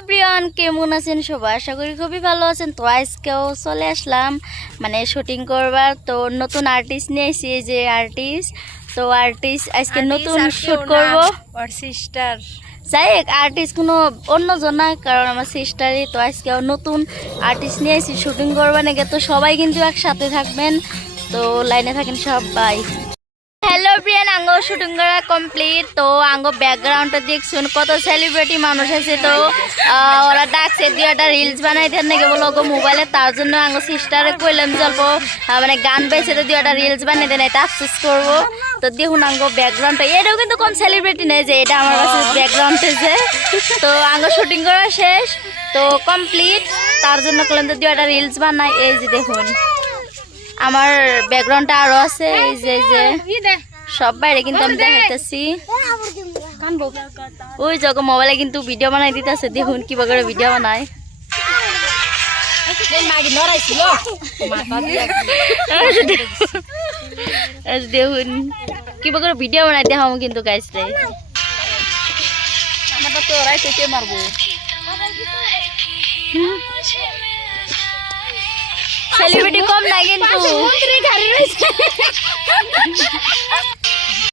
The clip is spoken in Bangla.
এভরিওয়ান, কেমন আছেন সবাই? আশা করি খুবই ভালো আছেন। তো আজকেও চলে আসলাম মানে শুটিং করবার। তো নতুন আর্টিস্ট নিয়ে এসেছি, এই যে আর্টিস্ট। তো আর্টিস্ট আজকে নতুন শুট করব। সিস্টার যাই হোক, আর্টিস্ট কোনো অন্যজন না, কারণ আমার সিস্টারই। তো আজকেও নতুন আর্টিস্ট নিয়ে এসেছি শুটিং করবার নাকি। তো সবাই কিন্তু একসাথে থাকবেন, তো লাইনে থাকেন সবাই। হ্যালো প্রিয়ান, আঙ্গ শুটিং করা কমপ্লিট। তো আঙ্গ ব্যাকগ্রাউন্ডটা দেখছুন কত সেলিব্রিটি মানুষ আছে। তো ওরা ডাকছে দিয়ে একটা রিলস বানাই দেন নাকি বলো গো মোবাইলে। তার জন্য আঙ্গ সিস্টারে কইলাম চলবো মানে গান পাইছে তো দিয়ে একটা রিলস বানিয়ে দেন, এটা আফসোস করবো। তো দেখুন আঙ্গ ব্যাকগ্রাউন্ডটা, এটাও কিন্তু কম সেলিব্রিটি নেই যে এটা আমার কাছে ব্যাকগ্রাউন্ডে যে। তো আঙ্গ শুটিং করা শেষ, তো কমপ্লিট। তার জন্য করলাম তো দিয়ে একটা রিলস বানাই। এই যে দেখুন আমার ব্যাকগ্রাউন্ডটা আরো আছে, এই যে সব বাইরে কিন্তু আমি দেখাইতেছি। ওই যখন মোবাইলে কিন্তু ভিডিও বানাই দিতেছে, দেখুন কিভাবে করে ভিডিও বানায়। দেখুন কিভাবে করে ভিডিও বানাই দেখাবো কিন্তু গাইছে। সেলিব্রিটি কম নাই কিন্তু।